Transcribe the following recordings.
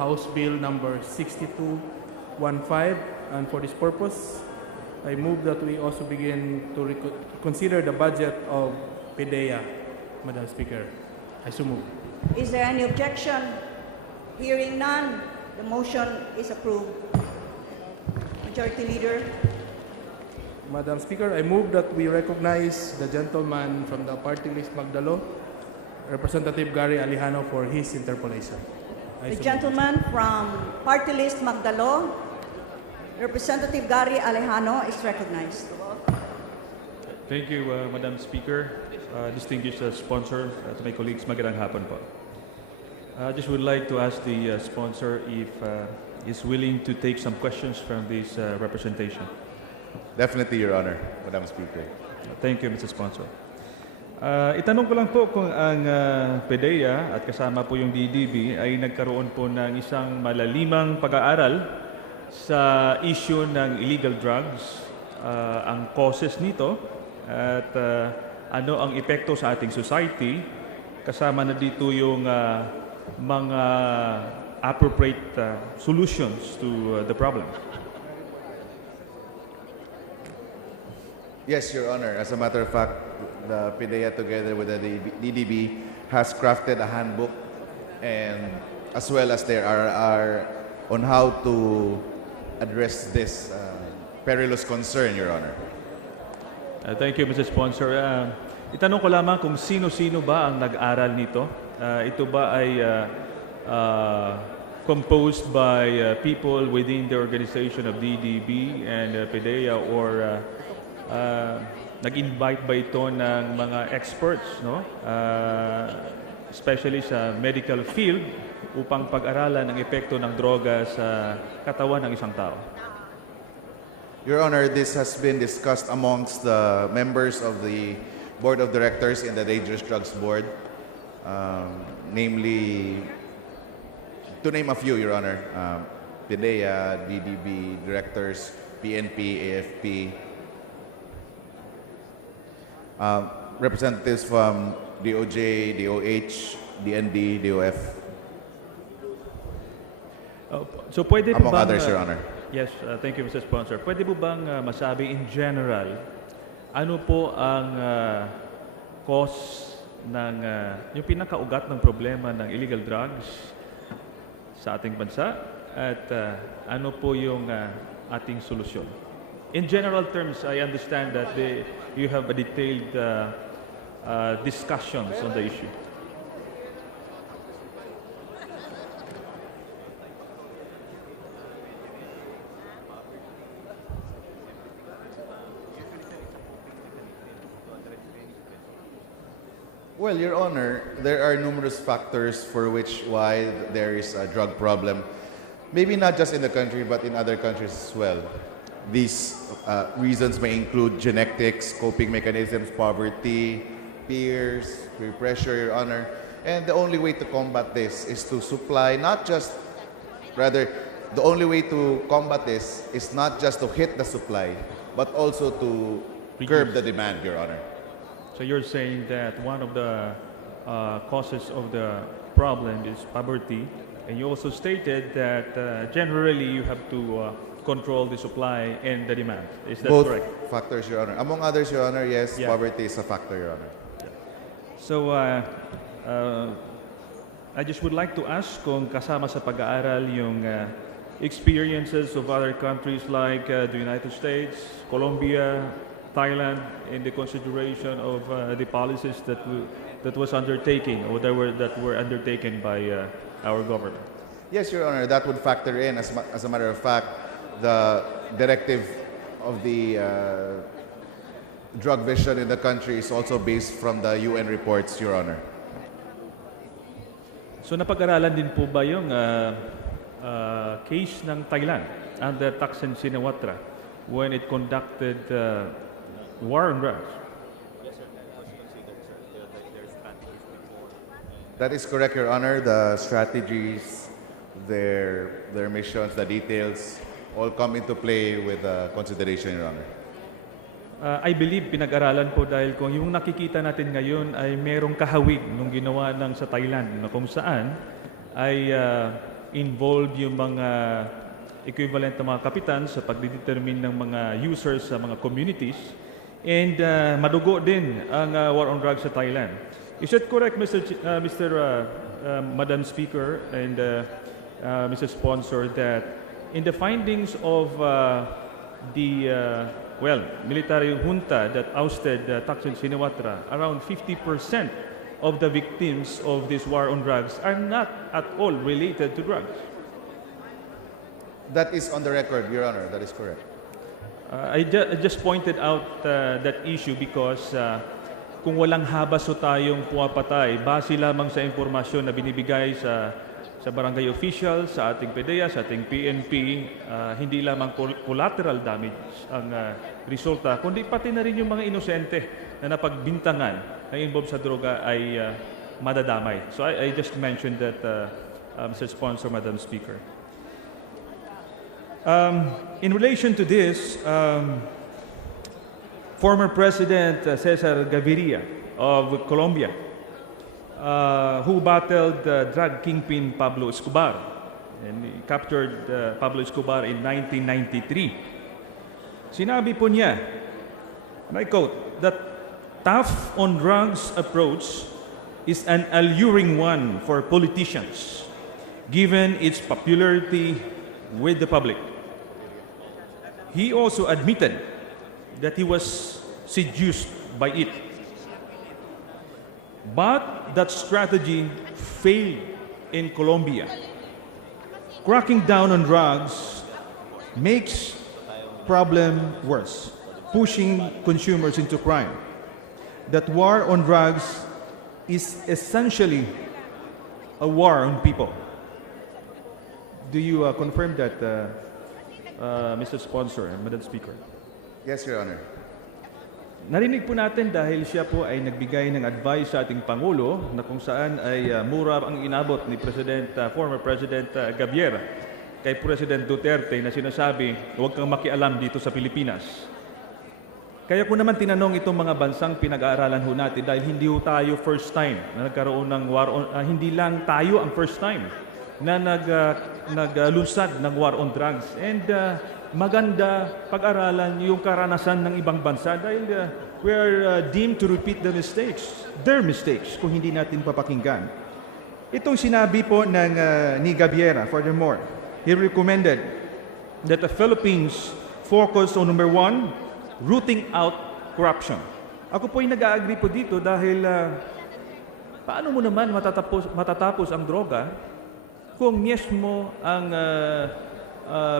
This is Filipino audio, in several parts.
House Bill number 6215, and for this purpose, I move that we also begin to consider the budget of PDEA, Madam Speaker. I so move. Is there any objection? Hearing none, the motion is approved. Majority Leader. Madam Speaker, I move that we recognize the gentleman from the party list Magdalo, Representative Gary Alejano, for his interpellation. The gentleman from party list Magdalo, Representative Gary Alejano, is recognized. Thank you, Madam Speaker. Distinguished sponsor, to my colleagues, magandang hapon po. I just would like to ask the sponsor if he's willing to take some questions from this representation. Definitely, Your Honor, Madam Speaker. Thank you, Mr. Sponsor. Itanong ko lang po kung ang PDEA at kasama po yung DDB ay nagkaroon po ng isang malalimang pag-aaral sa issue ng illegal drugs, ang causes nito at ano ang epekto sa ating society, kasama na dito yung mga appropriate solutions to the problem. Yes, Your Honor. As a matter of fact, the PDEA together with the DDB has crafted a handbook, and as well as there are on how to address this perilous concern, Your Honor. Thank you, Mr. Sponsor. Itanong ko lamang kung sino-sino ba ang nag-aral nito. Ito ba ay composed by people within the organization of DDB and PDEA, or nag-invite ba ito ng mga experts, no? Especially sa medical field, upang pag-aralan ang epekto ng droga sa katawan ng isang tao? Your Honor, this has been discussed amongst the members of the Board of Directors in the Dangerous Drugs Board, namely, to name a few, Your Honor, PDEA, DDB, directors, PNP, AFP, representatives from DOJ, DOH, DND, DOF, so pwede among bang, others, Your Honor. Yes, thank you, Mr. Sponsor. Pwede po bang masabi in general, ano po ang cause ng, yung pinakaugat ng problema ng illegal drugs sa ating bansa, at ano po yung ating solusyon? In general terms, I understand that you have a detailed discussions on the issue. Well, Your Honor, there are numerous factors for why there is a drug problem. Maybe not just in the country, but in other countries as well. These reasons may include genetics, coping mechanisms, poverty, peers, peer pressure, Your Honor. And the only way to combat this is to supply the only way to combat this is not just to hit the supply, but also to curb the demand, Your Honor. So you're saying that one of the causes of the problem is poverty, and you also stated that generally you have to control the supply and the demand. Is that Both correct? factors, Your Honor. Among others, Your Honor, yes, Yeah. poverty is a factor, Your Honor. So I just would like to ask kung kasama sa pag-aaral yung experiences of other countries like the United States, Colombia, Thailand, in the consideration of the policies that was undertaken or that were undertaken by our government. Yes, Your Honor, that would factor in. As a matter of fact, the directive of the drug vision in the country is also based from the UN reports, Your Honor. So napag-aralan din po ba yung case ng Thailand under Thaksin Shinawatra when it conducted war on drugs? That is correct, Your Honor. The strategies, their missions, the details, all come into play with consideration, Your Honor. I believe pinag-aralan po dahil kung yung nakikita natin ngayon ay merong kahawig nung ginawa ng sa Thailand na kung saan ay involved yung mga equivalent na mga kapitan sa pagdedetermine ng mga users sa mga communities, and madugo din ang war on drugs sa Thailand. Is it correct, Madam Speaker and Mr. Sponsor, that in the findings of the military junta that ousted Thaksin Shinawatra, around 50% of the victims of this war on drugs are not at all related to drugs? That is on the record, Your Honor. That is correct. I just pointed out that issue because kung walang habas o tayong pumapatay, base lamang sa impormasyon na binibigay sa barangay officials, sa ating PDEA, sa ating PNP, hindi lamang collateral damage ang resulta, kundi pati na rin yung mga inosente na napagbintangan na involved sa droga ay madadamay. So I just mentioned that, Mr. Sponsor, Madam Speaker. In relation to this, former President Cesar Gaviria of Colombia, who battled drug kingpin Pablo Escobar, and he captured Pablo Escobar in 1993. Sinabi po niya, and I quote, that tough on drugs approach is an alluring one for politicians, given its popularity with the public. He also admitted that he was seduced by it. But that strategy failed in Colombia. Cracking down on drugs makes problem worse, pushing consumers into crime. That war on drugs is essentially a war on people. Do you confirm that, Mr. Sponsor and Madam Speaker? Yes, Your Honor. Narinig po natin dahil siya po ay nagbigay ng advice sa ating Pangulo na kung saan ay mura ang inabot ni former President Gaviera kay President Duterte na sinasabi, huwag kang makialam dito sa Pilipinas. Kaya ko naman tinanong itong mga bansang pinag-aaralan ho natin dahil hindi ho tayo first time na nagkaroon ng war on, hindi lang tayo ang first time na naglunsad ng war on drugs. And maganda pag-aralan yung karanasan ng ibang bansa dahil we are deemed to repeat their mistakes kung hindi natin papakinggan. Itong sinabi po ng ni Gaviera, furthermore, he recommended that the Philippines focus on number 1, rooting out corruption. Ako po ay nag-agree po dito dahil paano mo naman matatapos ang droga kung mismo ang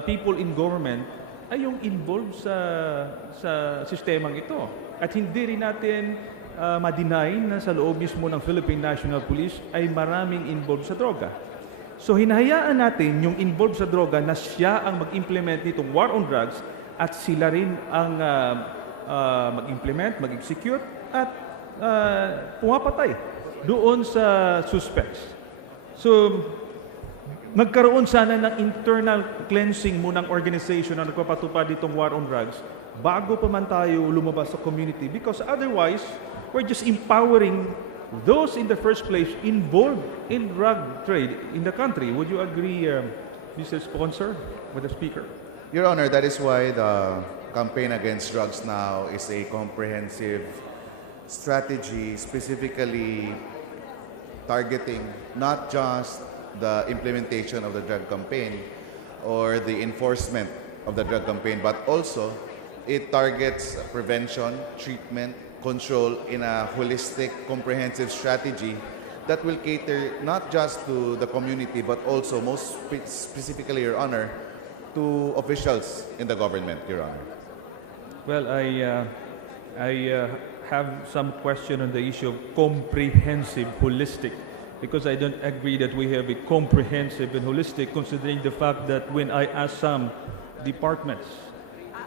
people in government ay yung involved sa sistemang ito. At hindi rin natin ma-deny na sa loob mismo ng Philippine National Police ay maraming involved sa droga. So hinahayaan natin yung involved sa droga na siya ang mag-implement nitong war on drugs at sila rin ang mag-implement, mag-execute at pumapatay doon sa suspects. So magkaroon sana ng internal cleansing mo ng organization na nagpapatupad ditong war on drugs bago pa man tayo lumabas sa community, because otherwise, we're just empowering those in the first place involved in drug trade in the country. Would you agree, Mr. Sponsor, with the Speaker? Your Honor, that is why the campaign against drugs now is a comprehensive strategy specifically targeting not just the implementation of the drug campaign or the enforcement of the drug campaign, but also it targets prevention, treatment, control in a holistic, comprehensive strategy that will cater not just to the community, but also most specifically, Your Honor, to officials in the government, Your Honor. Well, I have some question on the issue of comprehensive, holistic, because I don't agree that we have a comprehensive and holistic, considering the fact that when I ask some departments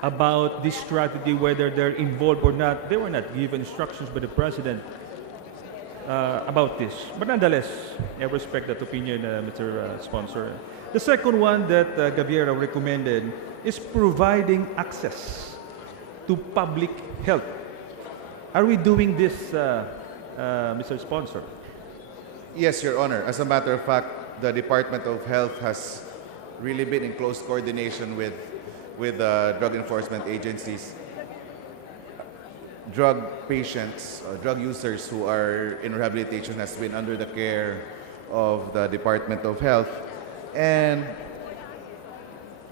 about this strategy, whether they're involved or not, they were not given instructions by the President about this. But nonetheless, I respect that opinion, Mr. Sponsor. The second one that Gaviera recommended is providing access to public health. Are we doing this, Mr. Sponsor? Yes, Your Honor. As a matter of fact, the Department of Health has really been in close coordination with drug enforcement agencies. Drug patients, drug users who are in rehabilitation has been under the care of the Department of Health, and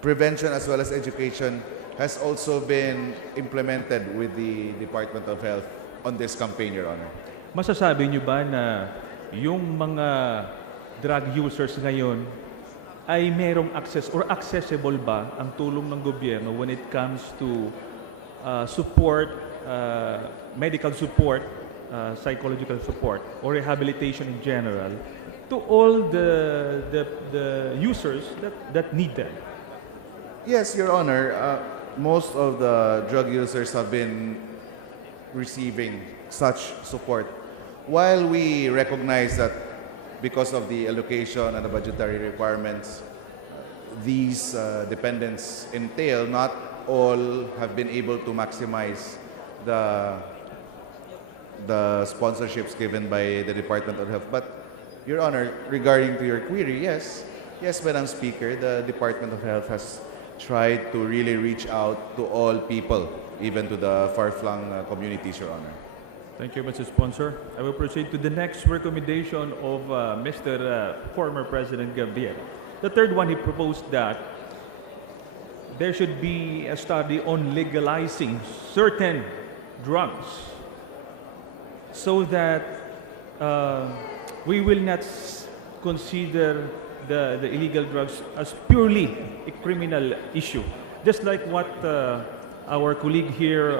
prevention as well as education has also been implemented with the Department of Health on this campaign, Your Honor. Masasabi niyo ba na yung mga drug users ngayon ay merong access or accessible ba ang tulong ng gobyerno when it comes to support, medical support, psychological support, or rehabilitation in general to all the users that need them? Yes, Your Honor. Most of the drug users have been receiving such support. While we recognize that because of the allocation and the budgetary requirements these dependents entail, not all have been able to maximize the sponsorships given by the Department of Health. But, Your Honor, regarding to your query, yes, Madam Speaker, the Department of Health has tried to really reach out to all people, even to the far-flung communities, Your Honor. Thank you, Mr. Sponsor. I will proceed to the next recommendation of Mr. Former President Gavier. The third one, he proposed that there should be a study on legalizing certain drugs so that we will not consider the illegal drugs as purely a criminal issue. Just like what our colleague here,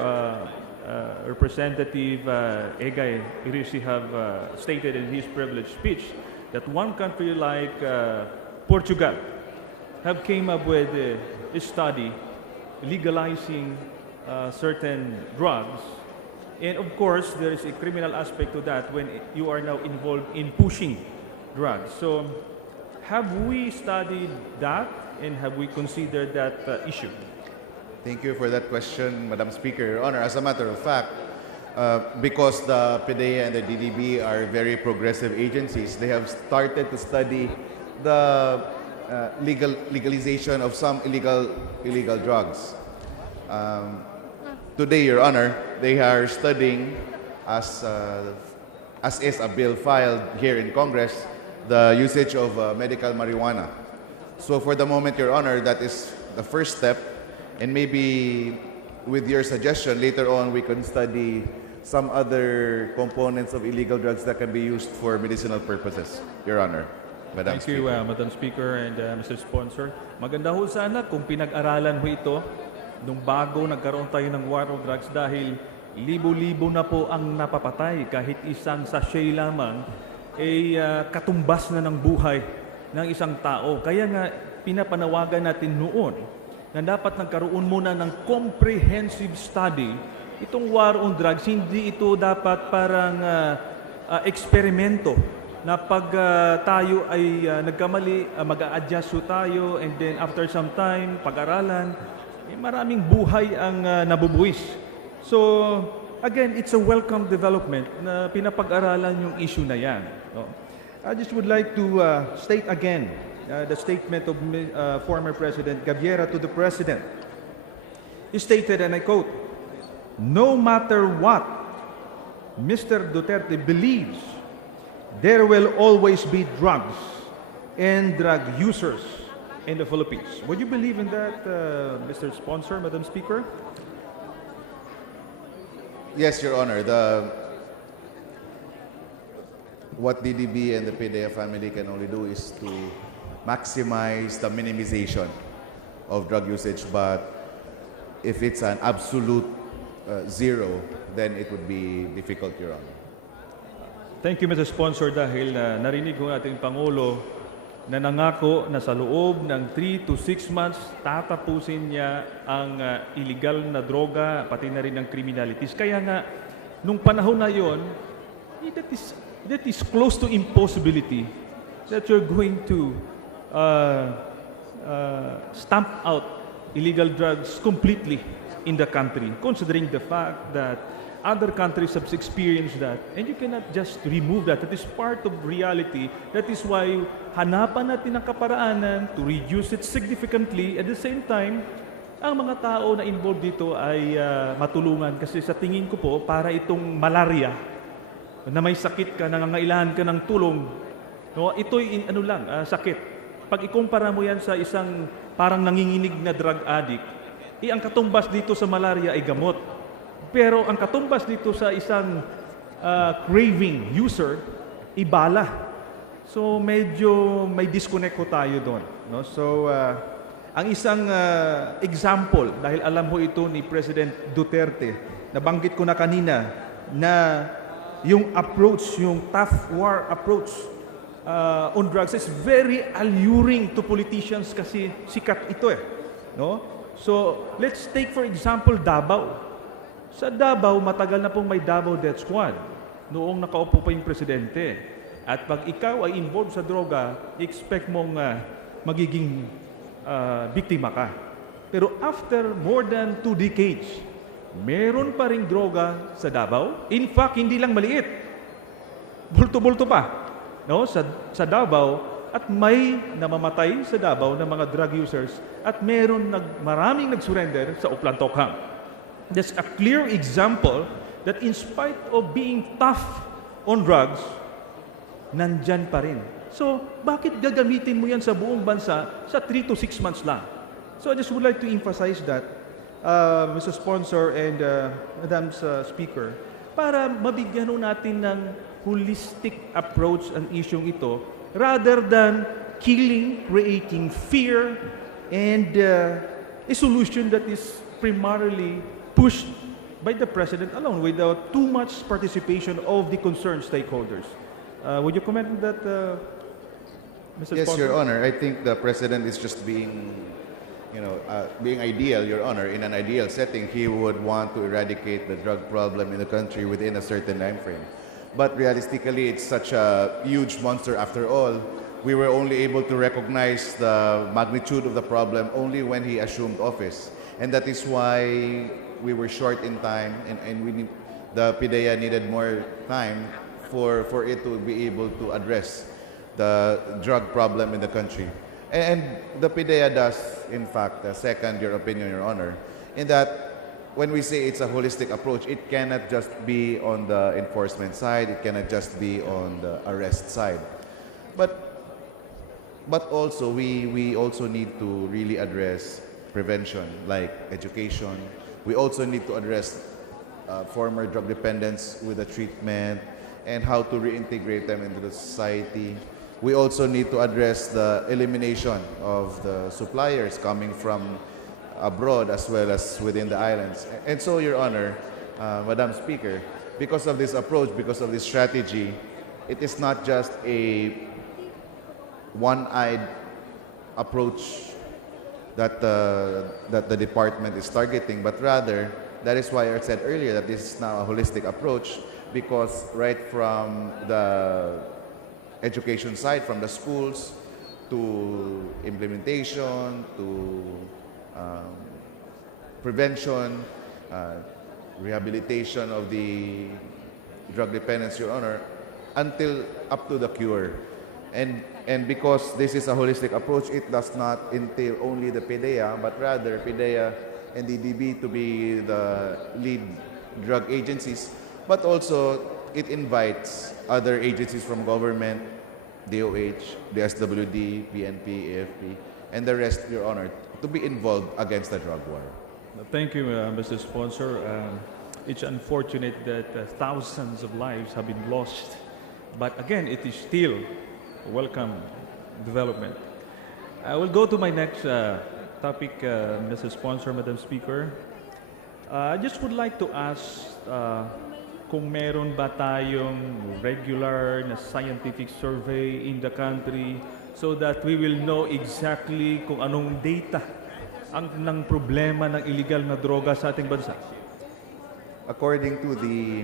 Representative Egay Irisi, have stated in his privileged speech, that one country like Portugal have came up with a study legalizing certain drugs. And of course, there is a criminal aspect to that when you are now involved in pushing drugs. So have we studied that and have we considered that issue? Thank you for that question, Madam Speaker. Your Honor, as a matter of fact, because the PDEA and the DDB are very progressive agencies, they have started to study the legalization of some illegal drugs. Today, Your Honor, they are studying, as is a bill filed here in Congress, the usage of medical marijuana. So for the moment, Your Honor, that is the first step. And maybe with your suggestion, later on we can study some other components of illegal drugs that can be used for medicinal purposes, Your Honor. Madam Thank you, Speaker. Madam Speaker and Mr. Sponsor. Maganda ho sana kung pinag-aralan ho ito nung bago nagkaroon tayo ng war on drugs dahil libo-libo na po ang napapatay. Kahit isang sachet lamang ay katumbas na ng buhay ng isang tao. Kaya nga pinapanawagan natin noon na dapat nagkaroon muna ng comprehensive study. Itong war on drugs, hindi ito dapat parang eksperimento na pag tayo ay nagkamali, mag-a-adjust tayo, and then after some time, pag-aralan, maraming buhay ang nabubuwis. So, again, it's a welcome development na pinapag-aralan yung issue na yan. No? I just would like to state again the statement of former President Gaviera to the President. He stated, and I quote, "No matter what Mr. Duterte believes, there will always be drugs and drug users in the Philippines." Would you believe in that, Mr. Sponsor, Madam Speaker? Yes, Your Honor. What DDB and the PDEA family can only do is to maximize the minimization of drug usage, but if it's an absolute zero, then it would be difficult, Your Honor. Thank you, Mr. Sponsor, dahil narinig ko ating Pangulo na nangako na sa loob ng 3 to 6 months tatapusin niya ang illegal na droga, pati na rin ang criminalities. Kaya nga, nung panahon na yon, that is close to impossibility that you're going to stamp out illegal drugs completely in the country, considering the fact that Other countries have experienced that. And you cannot just remove that. That is part of reality. That is why hanapan natin ang kaparaanan to reduce it significantly. At the same time, ang mga tao na involved dito ay matulungan. Kasi sa tingin ko po, para itong malaria, na may sakit ka, nangangailangan ka ng tulong, no? Ito'y sakit. Pag ikumpara mo yan sa isang parang nanginginig na drug addict, ang katumbas dito sa malaria ay gamot. Pero ang katumbas dito sa isang craving user, ibala. So medyo may disconnect ko tayo doon. No? So ang isang example, dahil alam mo ito ni President Duterte, nabanggit ko na kanina, na yung approach, yung tough war approach on drugs is very alluring to politicians kasi sikat ito no? So, let's take for example Davao. Sa Davao, matagal na pong may Davao Death Squad noong nakaupo pa yung presidente. At pag ikaw ay involved sa droga, expect mong magiging biktima ka. Pero after more than 2 decades, meron pa ring droga sa Davao. In fact, hindi lang maliit. Bulto-bulto pa. No? Sa Davao, at may namamatay sa Davao ng mga drug users at maraming nag-surrender sa Uplantokhang. That's a clear example that in spite of being tough on drugs, nandyan pa rin. So, bakit gagamitin mo yan sa buong bansa sa 3 to 6 months lang? So, I just would like to emphasize that, Mr. Sponsor and Madam Speaker, para mabigyan natin ng holistic approach ang isyong ito rather than killing, creating fear, and a solution that is primarily pushed by the President alone without too much participation of the concerned stakeholders. Would you comment on that, Mr. Yes, Sponsor? Your Honor. I think the President is just being ideal, Your Honor. In an ideal setting, he would want to eradicate the drug problem in the country within a certain time frame. But realistically, it's such a huge monster after all. We were only able to recognize the magnitude of the problem only when he assumed office. And that is why we were short in time, and the PDEA needed more time for it to be able to address the drug problem in the country. And the PDEA does, in fact, second your opinion, Your Honor, in that when we say it's a holistic approach, it cannot just be on the enforcement side, it cannot just be on the arrest side. But also, we also need to really address prevention, like education. We also need to address former drug dependents with the treatment and how to reintegrate them into the society. We also need to address the elimination of the suppliers coming from abroad as well as within the islands. And so, Your Honor, Madam Speaker, because of this approach, because of this strategy, it is not just a one-eyed approach that the department is targeting, but rather, that is why I said earlier that this is now a holistic approach, because right from the education side, from the schools, to implementation, to prevention, rehabilitation of the drug dependence, Your Honor, until up to the cure. And because this is a holistic approach, it does not entail only the PDEA, but rather PDEA and DDB to be the lead drug agencies, but also it invites other agencies from government, DOH, the SWD, PNP, AFP, and the rest, Your Honor, to be involved against the drug war. Thank you, Mr. Sponsor. It's unfortunate that thousands of lives have been lost, but again, it is still a welcome development. I will go to my next topic, Mr. Sponsor, Madam Speaker. I just would like to ask kung meron ba tayong regular na scientific survey in the country so that we will know exactly kung anong data ng problema ng illegal na droga sa ating bansa. According to the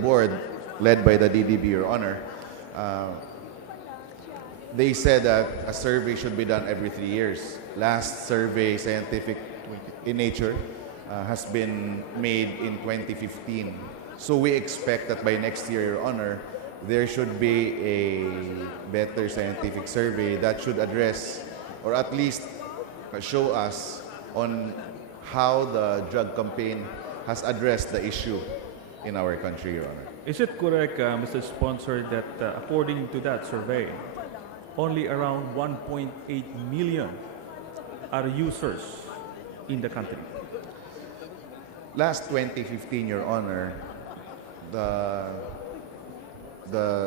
board led by the DDB, Your Honor, they said that a survey should be done every 3 years. Last survey, scientific in nature, has been made in 2015. So we expect that by next year, Your Honor, there should be a better scientific survey that should address or at least show us on how the drug campaign has addressed the issue in our country, Your Honor. Is it correct, Mr. Sponsor, that according to that survey, only around 1.8 million are users in the country? Last 2015, Your Honor, the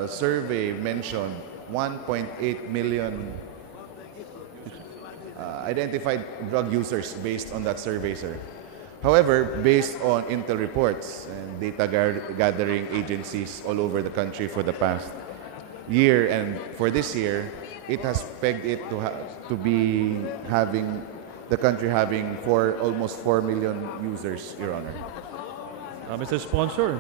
survey mentioned 1.8 million identified drug users based on that survey, sir. However, based on intel reports and data gathering agencies all over the country for the past year and for this year, it has pegged it to be having the country having almost 4 million users, Your Honor. Mr. Sponsor,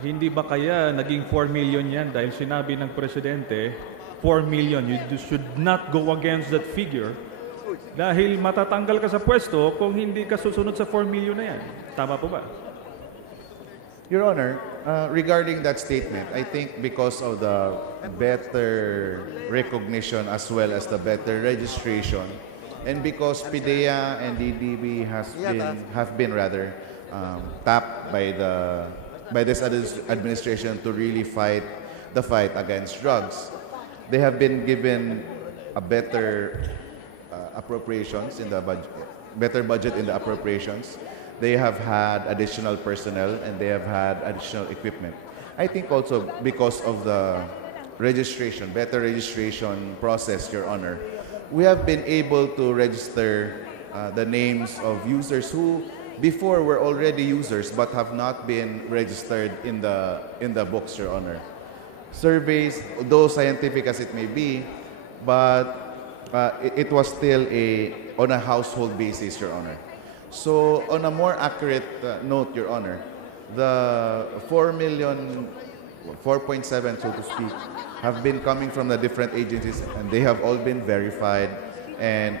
hindi ba kaya naging 4 million yan dahil sinabi ng Presidente, 4 million, you should not go against that figure dahil matatanggal ka sa pwesto kung hindi ka susunod sa 4 million na yan. Tama po ba? Your Honor, regarding that statement, I think because of the better recognition as well as the better registration, and because PDEA and DDB have been tapped by this administration to really fight the fight against drugs, they have been given a better appropriations in the budget, better budget in the appropriations. They have had additional personnel and they have had additional equipment. I think also because of the registration, better registration process, Your Honor, we have been able to register the names of users who before were already users but have not been registered in the books, Your Honor. Surveys, though scientific as it may be, but it was still on a household basis, Your Honor. So, on a more accurate note, Your Honor, the 4.7, so to speak, have been coming from the different agencies, and they have all been verified and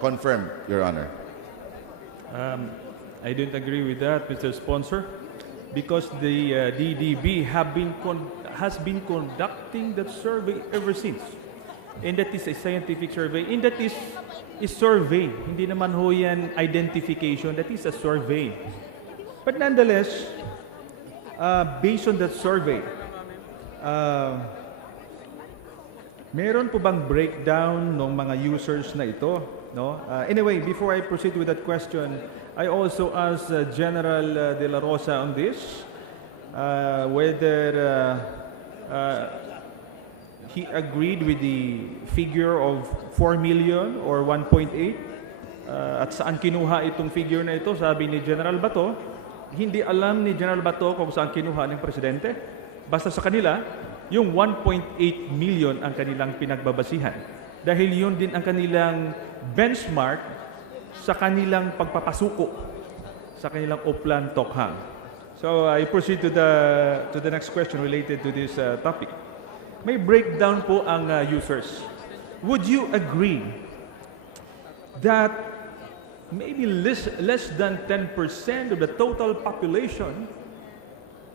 confirmed, Your Honor. I don't agree with that, Mr. Sponsor, because the DDB has been conducting that survey ever since. And that is a scientific survey. And that is a survey. Hindi naman ho yan identification. That is a survey. But nonetheless, based on that survey, meron po bang breakdown ng mga users na ito? No? Anyway, before I proceed with that question, I also asked General De La Rosa on this, whether he agreed with the figure of 4 million or 1.8. At saan kinuha itong figure na ito? Sabi ni General Bato, hindi alam ni General Bato kung saan kinuha ng Presidente. Basta sa kanila, yung 1.8 million ang kanilang pinagbabasihan. Dahil yun din ang kanilang benchmark sa kanilang pagpapasuko, sa kanilang Oplan Tokhang. So I proceed to the next question related to this topic. May breakdown po ang users. Would you agree that maybe less than 10% of the total population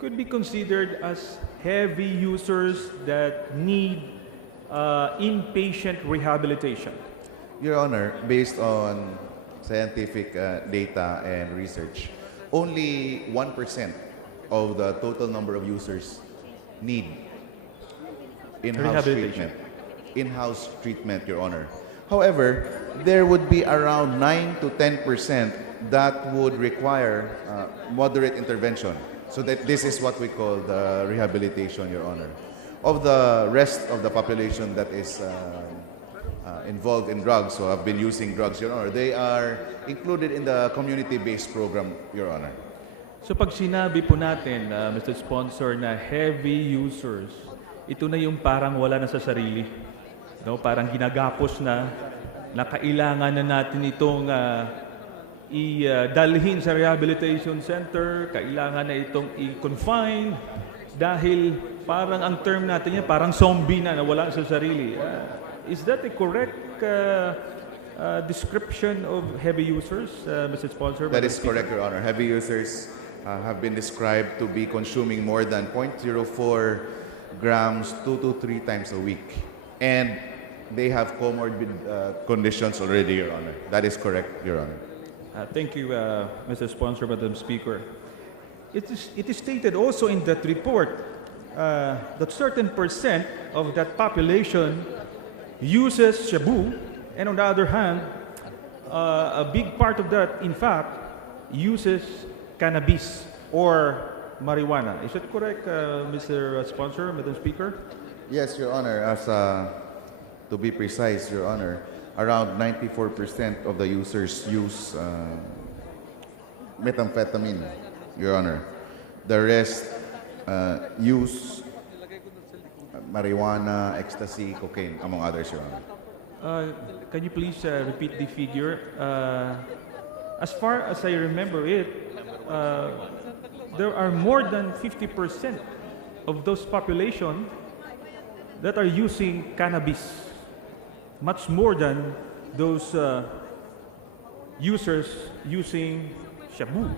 could be considered as heavy users that need inpatient rehabilitation? Your Honor, based on scientific data and research, only 1% of the total number of users need in-house treatment. In-house treatment, Your Honor. However, there would be around 9 to 10% that would require moderate intervention. So that this is what we call the rehabilitation, Your Honor. Of the rest of the population that is involved in drugs, so have been using drugs, Your Honor, they are included in the community-based program, Your Honor. So pag sinabi po natin, Mr. Sponsor, na heavy users, ito na yung parang wala na sa sarili. No? Parang ginagapos na kailangan na natin itong dalhin sa rehabilitation center, kailangan na itong i-confine dahil parang ang term natin yan, parang zombie na wala sa sarili. Is that a correct description of heavy users, Mr. Sponsor? That Madam is Speaker? correct, Your Honor. Heavy users have been described to be consuming more than 0.04 grams 2 to 3 times a week. And they have comorbid conditions already, Your Honor. That is correct, Your Honor. Thank you, Mr. Sponsor, Madam Speaker. It is stated also in that report that certain percent of that population uses shabu, and on the other hand, a big part of that, in fact, uses cannabis or marijuana. Is that correct, Mr. Sponsor, Madam Speaker? Yes, Your Honor. As to be precise, Your Honor, around 94% of the users use methamphetamine, Your Honor. The rest use marijuana, ecstasy, cocaine, among others, Your Honor. Can you please repeat the figure? As far as I remember it, there are more than 50% of those population that are using cannabis, much more than those users using shabu.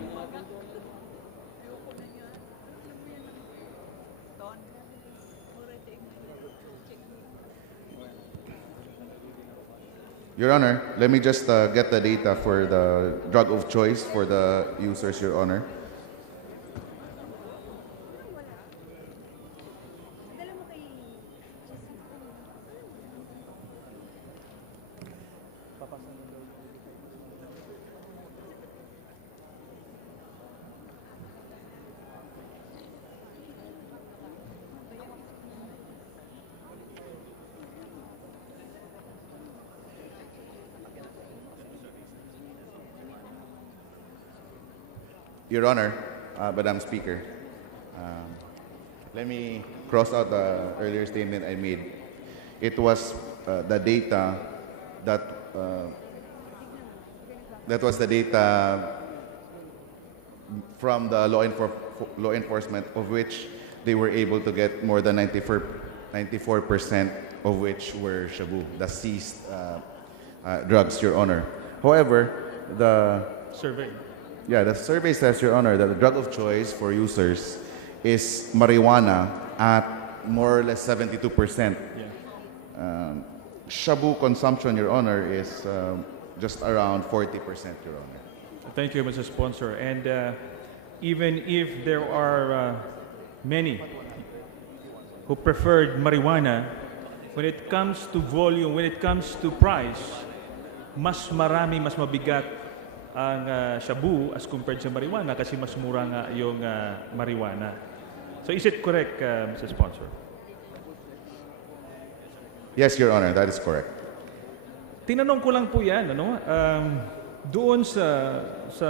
Your Honor, let me just get the data for the drug of choice for the users, Your Honor. Your Honor, Madam Speaker, let me cross out the earlier statement I made. It was the data that was the data from the law enforcement, of which they were able to get more than 94% of which were shabu, the seized drugs, Your Honor. However, the survey says, Your Honor, that the drug of choice for users is marijuana at more or less 72%. Shabu consumption, Your Honor, is just around 40%, Your Honor. Thank you, Mr. Sponsor. And even if there are many who preferred marijuana, when it comes to volume, when it comes to price, mas marami, mas mabigat ang shabu as compared sa marijuana kasi mas mura nga yung marijuana. So is it correct, Mr. Sponsor? Yes, Your Honor, that is correct. Tinanong ko lang po yan, ano? Doon sa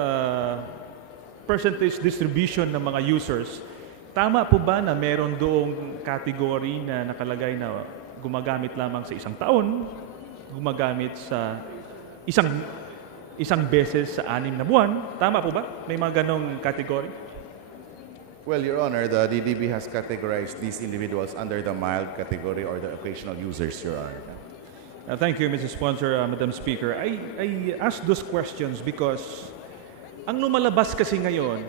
percentage distribution ng mga users, tama po ba na meron doong category na nakalagay na gumagamit lamang sa isang taon, gumagamit sa isang beses sa 6 na buwan? Tama po ba? May mga ganong category? Well, Your Honor, the DDB has categorized these individuals under the mild category or the occasional users, Your Honor. Thank you, Mr. Sponsor, Madam Speaker. I ask those questions because ang lumalabas kasi ngayon,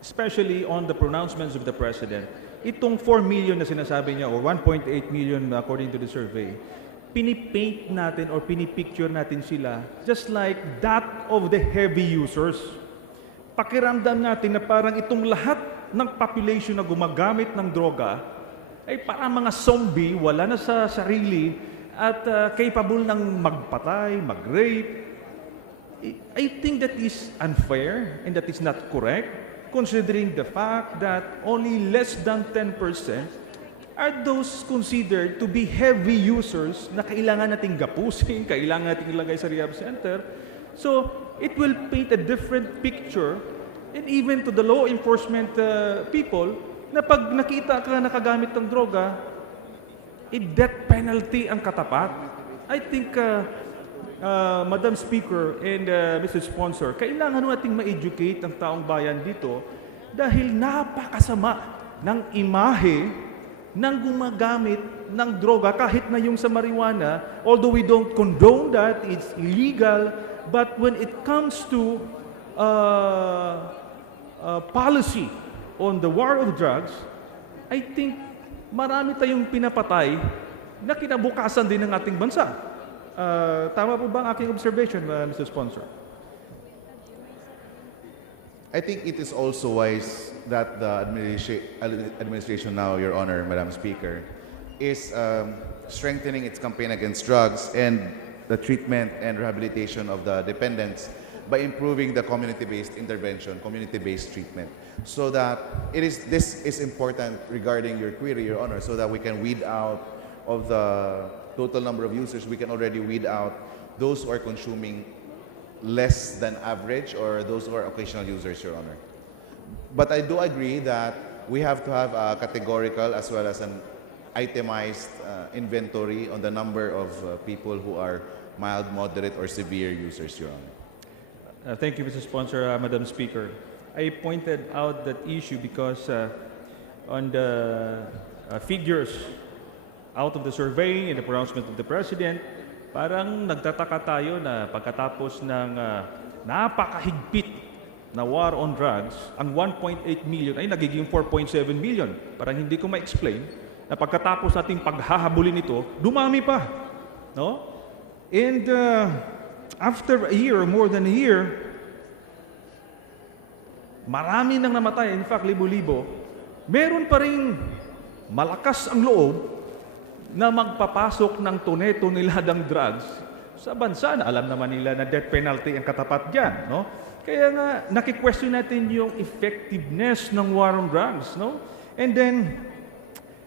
especially on the pronouncements of the President, itong 4 million na sinasabi niya or 1.8 million according to the survey, pinipaint natin or pinipicture natin sila just like that of the heavy users. Pakiramdam natin na parang itong lahat ng population na gumagamit ng droga ay parang mga zombie, wala na sa sarili at capable ng magpatay, mag-rape. I think that is unfair and that is not correct considering the fact that only less than 10% are those considered to be heavy users na kailangan nating gapusin, kailangan nating ilagay sa rehab center. So, it will paint a different picture and even to the law enforcement people na pag nakita ka nakagamit ng droga, death penalty ang katapat. I think, Madam Speaker and Mr. Sponsor, kailangan nating ma-educate ang taong bayan dito dahil napakasama ng imahe nang gumagamit ng droga kahit na yung sa marijuana, although we don't condone that, it's illegal, but when it comes to policy on the war of drugs, I think marami tayong pinapatay na kinabukasan din ng ating bansa. Tama po ba ang aking observation, Mr. Sponsor? I think it is also wise that the administration now, Your Honor, Madam Speaker, is strengthening its campaign against drugs and the treatment and rehabilitation of the dependents by improving the community-based intervention, community-based treatment, so that this is important regarding your query, Your Honor, so that we can weed out of the total number of users, we can already weed out those who are consuming less than average or those who are occasional users, Your Honor. But I do agree that we have to have a categorical as well as an itemized inventory on the number of people who are mild, moderate, or severe users, Your Honor. Thank you, Mr. Sponsor, Madam Speaker. I pointed out that issue because on the figures out of the survey and the pronouncement of the President, parang nagtataka tayo na pagkatapos ng napakahigpit na war on drugs, ang 1.8 million ay nagiging 4.7 million. Parang hindi ko ma-explain na pagkatapos nating paghahabulin ito, dumami pa. No? And after a year, more than a year, marami nang namatay, in fact, libo-libo, meron pa rin malakas ang loob na magpapasok ng tone-toneladang drugs sa bansa na alam naman nila na death penalty ang katapat dyan. No? Kaya nga, naki-question natin yung effectiveness ng war on drugs. No? And then,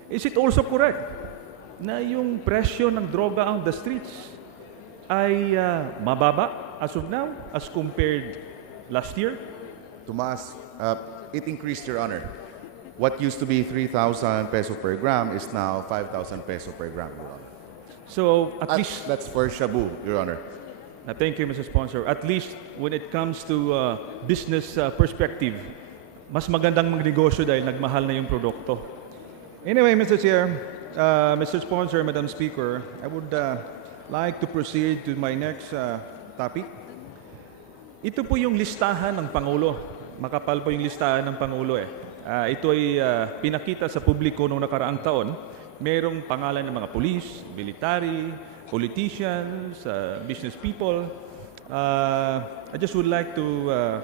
is it also correct na yung presyo ng droga on the streets ay mababa as of now as compared last year? Tomas, it increased, Your Honor. What used to be 3,000 peso per gram is now 5,000 peso per gram, Your Honor. So, at least... That's for shabu, Your Honor. Thank you, Mr. Sponsor. At least when it comes to business perspective, mas magandang magnegosyo dahil nagmahal na yung produkto. Anyway, Mr. Chair, Mr. Sponsor, Madam Speaker, I would like to proceed to my next topic. Ito po yung listahan ng Pangulo. Makapal po yung listahan ng Pangulo eh. Ito ay pinakita sa publiko noong nakaraang taon. Merong pangalan ng mga police, military, politicians, business people. I just would like to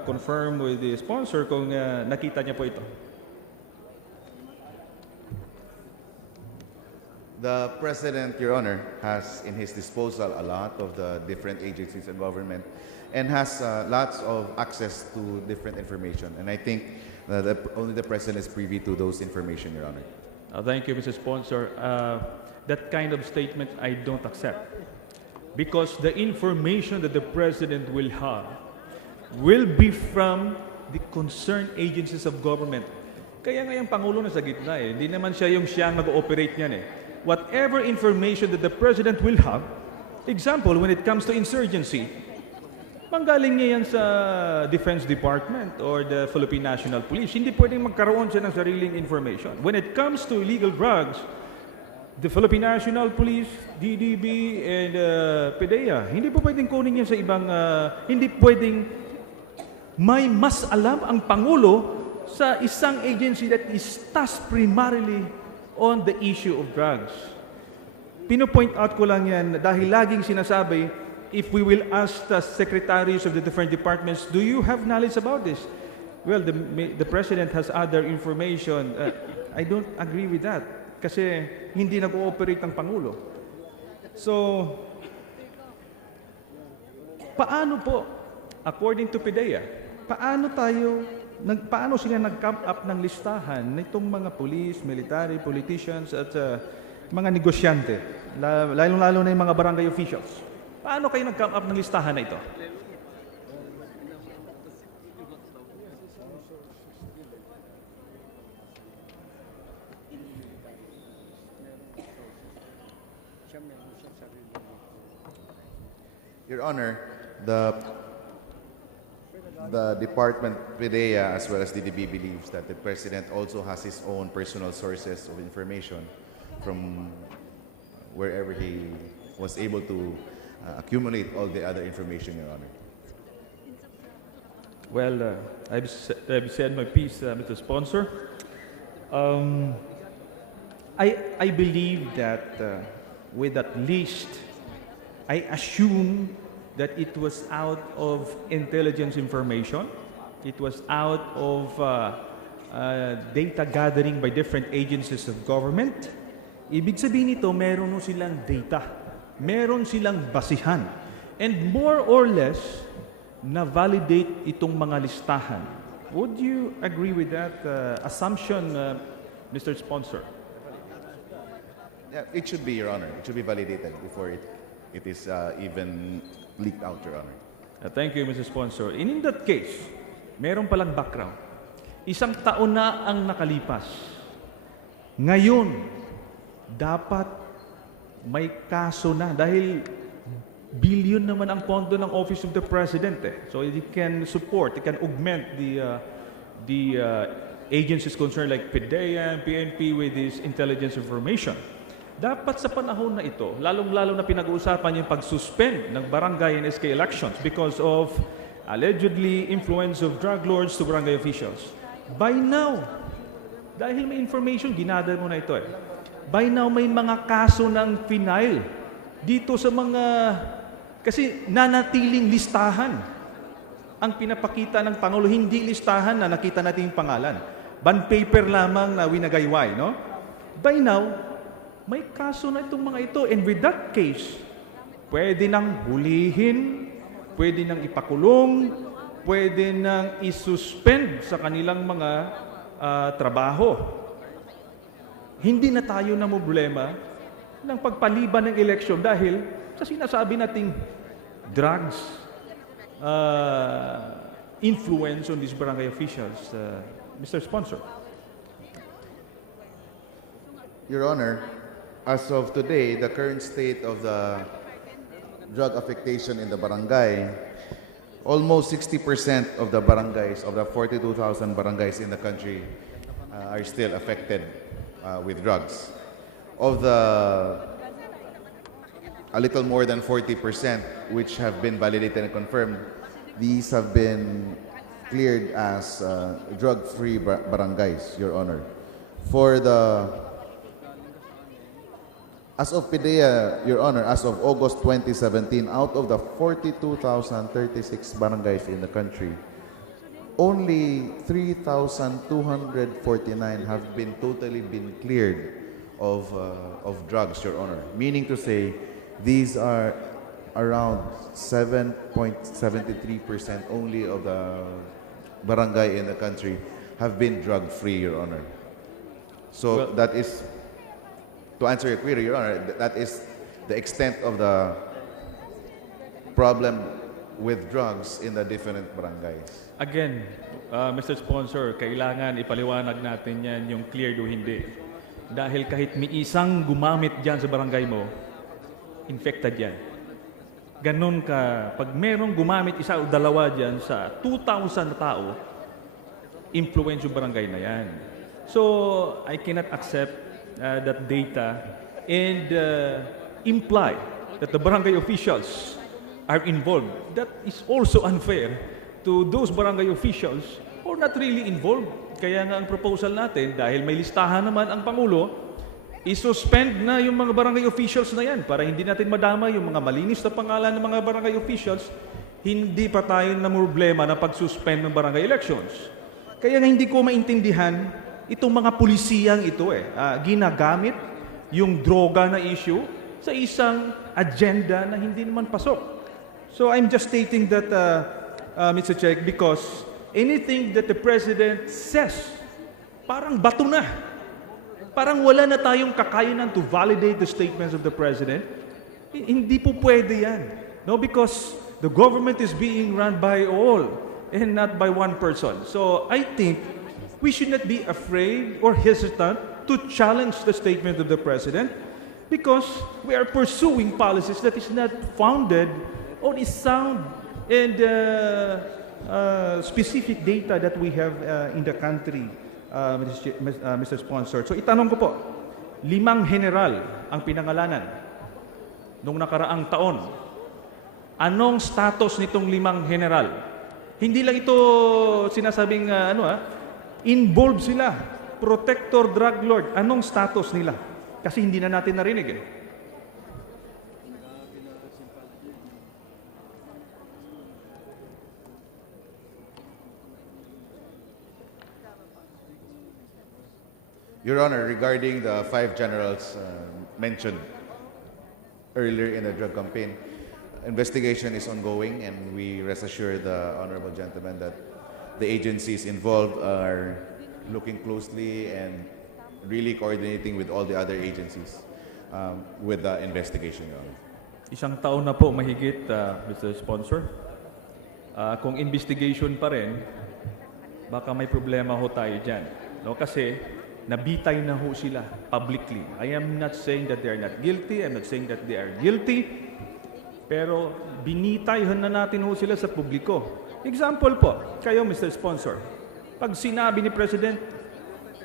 confirm with the sponsor kung nakita niya po ito. The President, Your Honor, has in his disposal a lot of the different agencies and government and has lots of access to different information. And I think only the President is privy to those information, Your Honor. Thank you, Mr. Sponsor. That kind of statement I don't accept. Because the information that the President will have will be from the concerned agencies of government. Kaya nga yung Pangulo na sa gitna eh. Hindi naman siya yung siyang mag-ooperate niyan eh. Whatever information that the President will have, example, when it comes to insurgency, manggaling niya yan sa Defense Department or the Philippine National Police. Hindi pwedeng magkaroon siya ng sariling information. When it comes to illegal drugs, the Philippine National Police, DDB, and PDEA, hindi po pwedeng kunin yan sa ibang, hindi pwedeng may mas alam ang Pangulo sa isang agency that is tasked primarily on the issue of drugs. Pino-point out ko lang yan dahil laging sinasabi, if we will ask the secretaries of the different departments, do you have knowledge about this? Well, the President has other information. I don't agree with that kasi hindi nag-ooperate ang Pangulo. So, paano po, according to PDEA, paano sila nag-come up ng listahan nitong mga police, military, politicians at mga negosyante, lalong-lalo na yung mga barangay officials? Paano kayo nag-come up ng listahan na ito? Your Honor, the department PDEA as well as DDB believes that the President also has his own personal sources of information from wherever he was able to accumulate all the other information, Your Honor. Well, I've said my piece, Mr. Sponsor. I believe that with at least, I assume that it was out of intelligence information. It was out of data gathering by different agencies of government. Ibig sabihin nito, meron no silang data. Meron silang basihan. And more or less, na-validate itong mga listahan. Would you agree with that assumption, Mr. Sponsor? Yeah, it should be, Your Honor. It should be validated before it is even leaked out, Your Honor. Thank you, Mr. Sponsor. In that case, meron palang background. Isang taon na ang nakalipas. Ngayon, dapat may kaso na dahil billion naman ang pondo ng Office of the President. So it can support, it can augment the agencies concerned like PDEA and PNP with this intelligence information. Dapat sa panahon na ito, lalong-lalo na pinag-uusapan yung pag-suspend ng barangay and SK elections because of allegedly influence of drug lords to barangay officials. By now, dahil may information, ginada mo na ito By now, may mga kaso ng final dito sa mga, kasi nanatiling listahan ang pinapakita ng Pangulo, hindi listahan na nakita natin yung pangalan. Bond paper lamang na winagayway, no? By now, may kaso na itong mga ito. And with that case, pwede nang hulihin, pwede nang ipakulong, pwede nang isuspend sa kanilang mga trabaho. Hindi na tayo na problema ng pagpaliban ng eleksyon dahil sa sinasabi nating drugs influence on these barangay officials. Mr. Sponsor. Your Honor, as of today, the current state of the drug affectation in the barangay, almost 60% of the barangays, of the 42,000 barangays in the country, are still affected with drugs. Of the a little more than 40% which have been validated and confirmed, these have been cleared as drug-free barangays, Your Honor. For the as of PDEA, Your Honor, as of August 2017, out of the 42,036 barangays in the country, only 3,249 have been totally cleared of drugs, Your Honor. Meaning to say, these are around 7.73% only of the barangay in the country have been drug-free, Your Honor. So Well, that is, to answer your query, Your Honor, that is the extent of the problem with drugs in the different barangays. Again, Mr. Sponsor, kailangan ipaliwanag natin yan yung cleared o hindi. Dahil kahit may isang gumamit dyan sa barangay mo, infected yan. Ganon ka, pag merong gumamit isa o dalawa dyan sa 2,000 na tao, influence yung barangay na yan. So, I cannot accept that data and imply that the barangay officials are involved. That is also unfair to those barangay officials who are not really involved. Kaya nga ang proposal natin, dahil may listahan naman ang Pangulo, isuspend na yung mga barangay officials na yan para hindi natin madama yung mga malinis na pangalan ng mga barangay officials, hindi pa tayo na problema na pag-suspend ng barangay elections. Kaya nga hindi ko maintindihan itong mga pulisiyang ito ginagamit yung droga na issue sa isang agenda na hindi naman pasok. So I'm just stating that, Mr. Chair, because anything that the President says, parang bato na. Parang wala na tayong kakayanan to validate the statements of the President. Hindi po pwede yan. No, because the government is being run by all and not by one person. So I think we should not be afraid or hesitant to challenge the statement of the President because we are pursuing policies that is not founded on is sound and specific data that we have in the country, Mr. Sponsor. So itanong ko po, 5 general ang pinangalanan nung nakaraang taon. Anong status nitong 5 general? Hindi lang ito sinasabing involved sila, protector, drug lord. Anong status nila? Kasi hindi na natin narinig eh. Your Honor, regarding the 5 generals mentioned earlier in the drug campaign, investigation is ongoing, and we rest assured the honorable gentleman that the agencies involved are looking closely and really coordinating with all the other agencies with the investigation, Your Honor. Isang taon na po mahigit, Mr. Sponsor. Kung investigation pa rin, baka may problema ho tayo dyan. No? Kasi nabitay na ho sila publicly. I am not saying that they are not guilty. I'm not saying that they are guilty. Pero binitayhan na natin ho sila sa publiko. Example po, kayo Mr. Sponsor, pag sinabi ni President,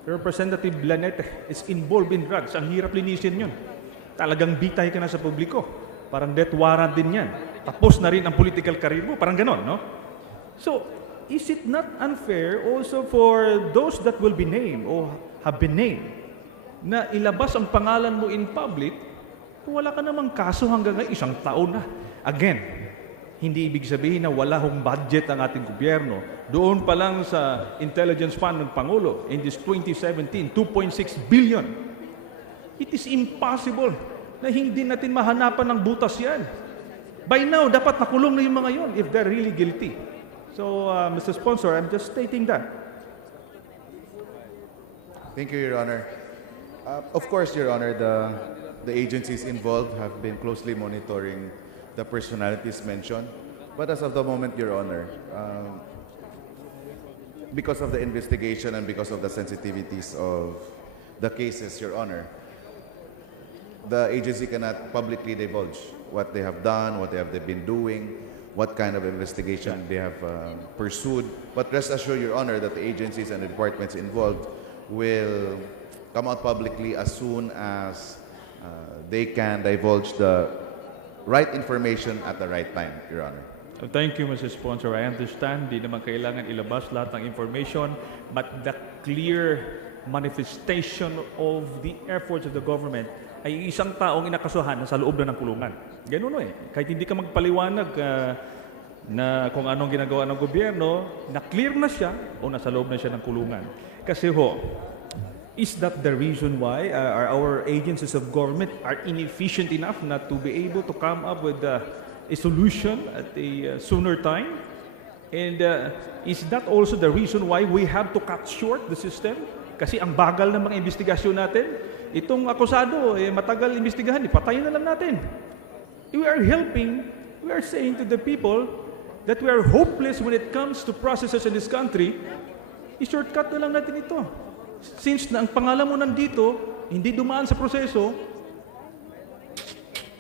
Representative Blanete is involved in drugs, ang hirap linisin yun. Talagang bitay ka na sa publiko. Parang death warrant din yan. Tapos na rin ang political career mo. Parang ganon, no? So, is it not unfair also for those that will be named or have been named na ilabas ang pangalan mo in public kung wala ka namang kaso hanggang ngayon, 1 taon na? Again, hindi ibig sabihin na wala hong budget ang ating gobyerno. Doon pa lang sa intelligence fund ng Pangulo, in this 2017, 2.6 billion. It is impossible na hindi natin mahanapan ng butas yan. By now, dapat nakulong na yung mga yon if they're really guilty. So, Mr. Sponsor, I'm just stating that. Thank you, Your Honor. Of course, Your Honor, the agencies involved have been closely monitoring the personalities mentioned. But as of the moment, Your Honor, because of the investigation and because of the sensitivities of the cases, Your Honor, the agency cannot publicly divulge what they have done, what they have been doing, what kind of investigation they have pursued. But rest assured, Your Honor, that the agencies and the departments involved will come out publicly as soon as they can divulge the right information at the right time, Your Honor. Thank you, Mr. Sponsor. I understand, di naman kailangan ilabas lahat ng information, but the clear manifestation of the efforts of the government ay isang taong inakasuhan na sa loob na ng kulungan. Ganun eh. Kahit hindi ka magpaliwanag na kung anong ginagawa ng gobyerno, na clear na siya o nasa loob na siya ng kulungan. Kasi ho, is that the reason why our agencies of government are inefficient enough not to be able to come up with a solution at a sooner time? And is that also the reason why we have to cut short the system? Kasi ang bagal ng mga investigasyon natin, itong akusado, matagal investigahan, patayin na lang natin. We are helping, we are saying to the people that we are hopeless when it comes to processes in this country, i-shortcut na lang natin ito. Since na ang pangalan mo nandito, hindi dumaan sa proseso,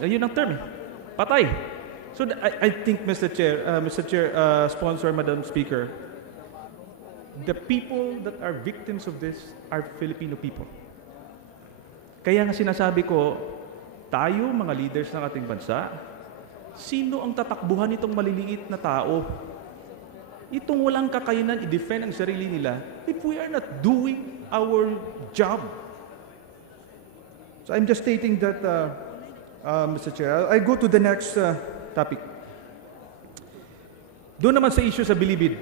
yun ang term, patay. So I think, Mr. Chair, Sponsor, Madam Speaker, the people that are victims of this are Filipino people. Kaya nga sinasabi ko, tayo, mga leaders ng ating bansa, sino ang tatakbuhan itong maliliit na tao? Itong walang kakayanan i-defend ang sarili nila if we are not doing our job. So I'm just stating that, Mr. Chair. I go to the next topic. Doon naman sa issue sa bilibid,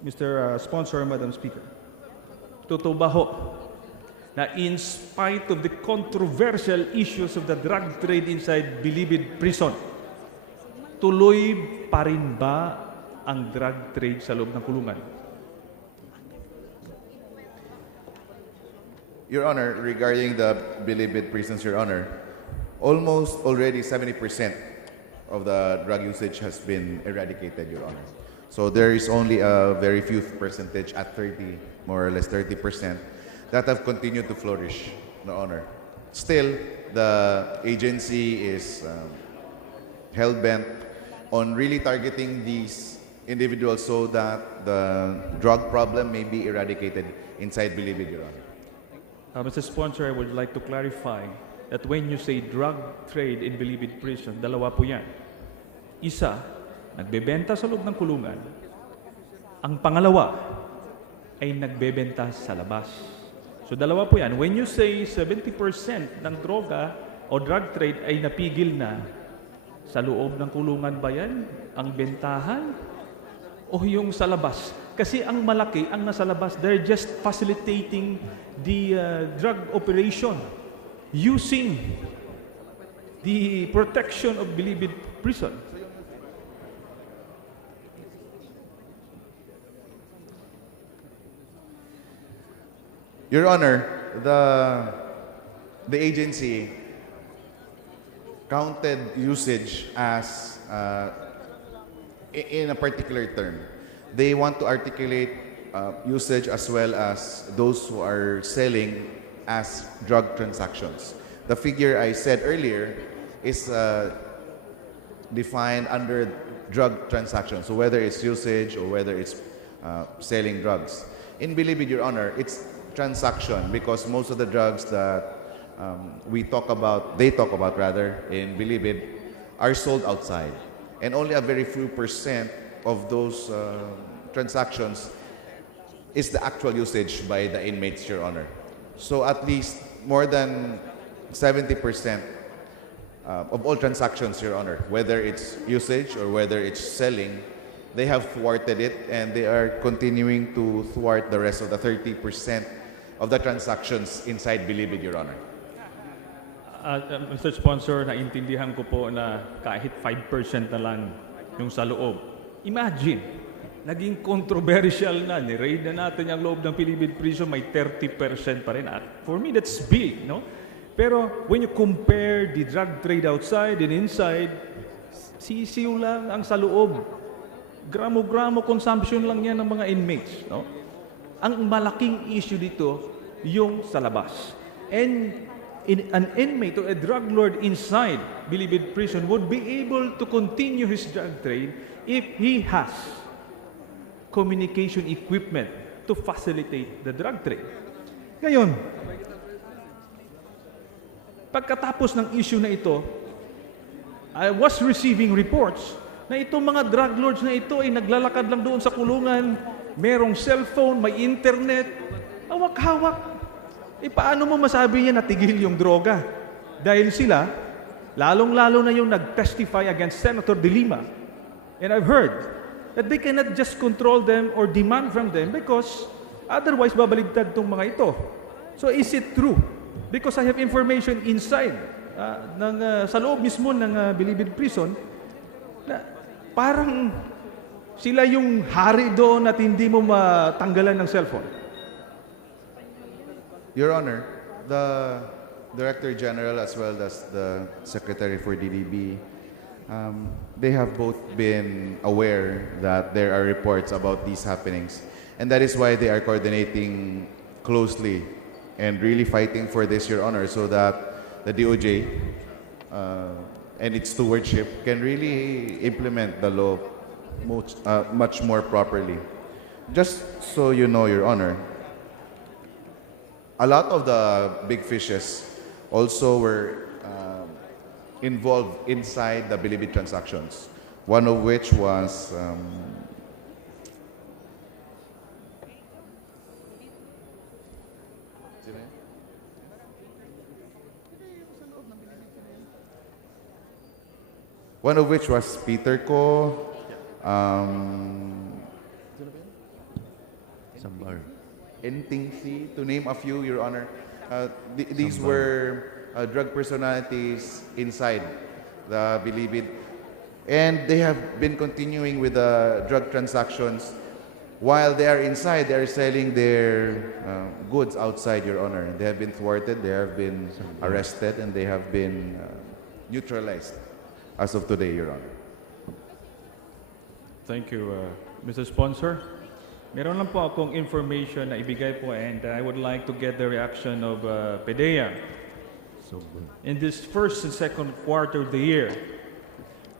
Mr. Sponsor, Madam Speaker. Totoo ba ho na in spite of the controversial issues of the drug trade inside Bilibid Prison, tuloy pa rin ba ang drug trade sa loob ng kulungan? Your Honor, regarding the Bilibid prisons, Your Honor, almost already 70% of the drug usage has been eradicated, Your Honor. So there is only a very few percentage at 30, more or less 30%, that have continued to flourish, Your Honor. Still, the agency is hell-bent on really targeting these individuals so that the drug problem may be eradicated inside Bilibid, Your Honor. Mr. Sponsor, I would like to clarify that when you say drug trade in Bilibid Prison, dalawa po yan. Isa, nagbebenta sa loob ng kulungan. Ang pangalawa ay nagbebenta sa labas. So dalawa po yan. When you say 70% ng droga o drug trade ay napigil na, sa loob ng kulungan ba yan ang bentahan o yung sa labas? Kasi ang malaki, ang nasa labas, they're just facilitating the drug operation using the protection of Bilibid Prison. Your Honor, the agency counted usage as in a particular term. They want to articulate usage as well as those who are selling as drug transactions. The figure I said earlier is defined under drug transactions, so whether it's usage or whether it's selling drugs. In Bilibid, Your Honor, it's transaction because most of the drugs that they talk about rather in Bilibid are sold outside, and only a very few percent of those transactions is the actual usage by the inmates, Your Honor. So at least more than 70% of all transactions, Your Honor, whether it's usage or whether it's selling, they have thwarted it, and they are continuing to thwart the rest of the 30% of the transactions inside Bilibid, Your Honor. Mr. Sponsor, naintindihan ko po na kahit 5% na lang yung sa loob. Imagine, naging controversial na, ni-raid na natin yung loob ng Bilibid Prison, may 30% pa rin. For me, that's big, no? Pero when you compare the drug trade outside and inside, sisiw lang ang sa loob. Gramo-gramo consumption lang yan ng mga inmates, no? Ang malaking issue dito, yung sa labas. And an inmate or a drug lord inside Bilibid Prison would be able to continue his drug trade if he has communication equipment to facilitate the drug trade. Ngayon, pagkatapos ng issue na ito, I was receiving reports na itong mga drug lords na ito ay naglalakad lang doon sa kulungan, merong cellphone, may internet, hawak-hawak. Paano mo masabi niya natigil yung droga? Dahil sila, lalong-lalo na yung nag-testify against Senator De Lima. And I've heard that they cannot just control them or demand from them because otherwise babaligtad tong mga ito. So is it true? Because I have information inside sa loob mismo ng Bilibid Prison na parang sila yung hari doon at hindi mo matanggalan ng cellphone. Your Honor, the Director General as well as the Secretary for DDB, they have both been aware that there are reports about these happenings, and that is why they are coordinating closely and really fighting for this, Your Honor, so that the DOJ and its stewardship can really implement the law much more properly. Just so you know, Your Honor, a lot of the big fishes also were involved inside the Bilibid transactions, one of which was Peter Ko, Entingsi, to name a few, Your Honor. These were drug personalities inside the Bilibid, and they have been continuing with the drug transactions. While they are inside, they are selling their goods outside, Your Honor. They have been thwarted, they have been arrested, and they have been neutralized as of today, Your Honor. Thank you, Mr. Sponsor. Meron lang po akong information na ibigay po, and I would like to get the reaction of PDEA. In this first and second quarter of the year,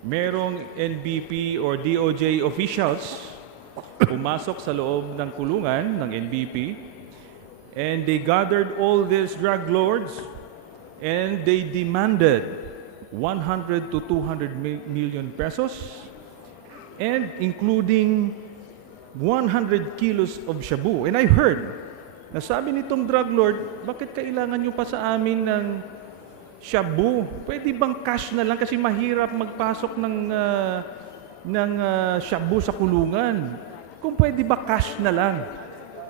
merong NBP or DOJ officials pumasok sa loob ng kulungan ng NBP, and they gathered all these drug lords and they demanded 100 to 200 million pesos, and including 100 kilos of shabu. And I heard na sabi nitong drug lord, bakit kailangan nyo pa sa amin ng shabu? Pwede bang cash na lang kasi mahirap magpasok ng shabu sa kulungan. Kung pwede ba cash na lang?